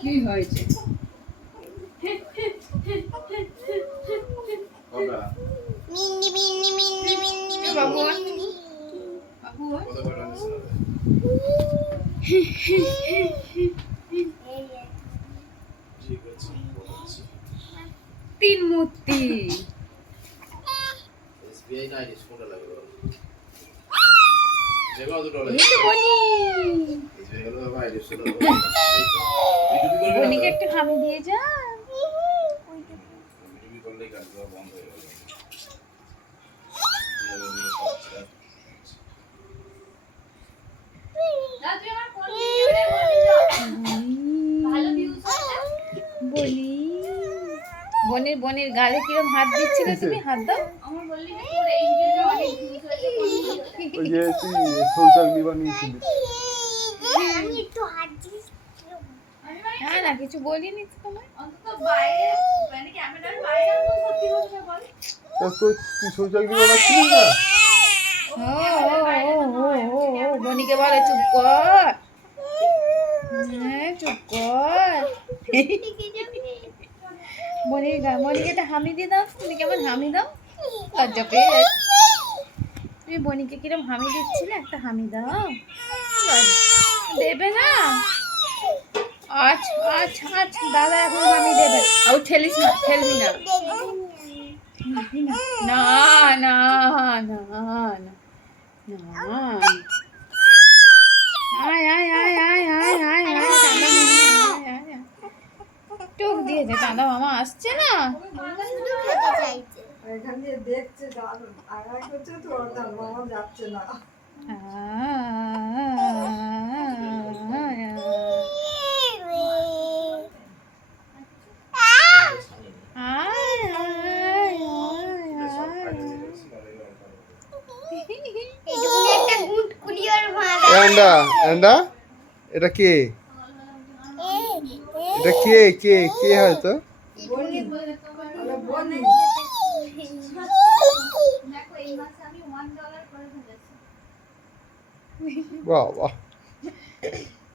কি হয়েছে মিন্নি মিন্নি মিন্নি মিন্নি এ বাবু। মিন্নি বাবু তিন মূর্তি এসবিআই না লাগবে দুটো লাগে এসবিআই গুলো লাগবে একটা হামি দিয়ে যা বনির বনির গালে কিরম হাত দিচ্ছিলে তুমি? হাত দাও। ওই যে তুই শৌচাগ্নি বানিয়েছিলিস আমি একটু হ্যাঁ না কিছু বলিনি তো তোমায়। তা তো তুই শৌচাগ্নি বানাচ্ছিলিস না? ও ও ও ও ও ও বনিকে বলে চুপ কর। হ্যাঁ চুপ কর। গা বনিকে একটা হামি দিয়ে দাও, তুমি কেমন হামি দাও? লজ্জা পেয়ে তুমি বনিকে কিরম হামি দিচ্ছিলে, একটা হামি দাও। দেবে না? আচ্ছা আচ্ছা আচ্ছা দাদা এখন হামি দেবে। ও ঠেলিস না, ঠেলবি না না না না না না। গুটকুলি আর মারা। অ্যান্ডা অ্যান্ডা এটা কে? এটা কে? কে? কে হয়তো? বাহ বাহ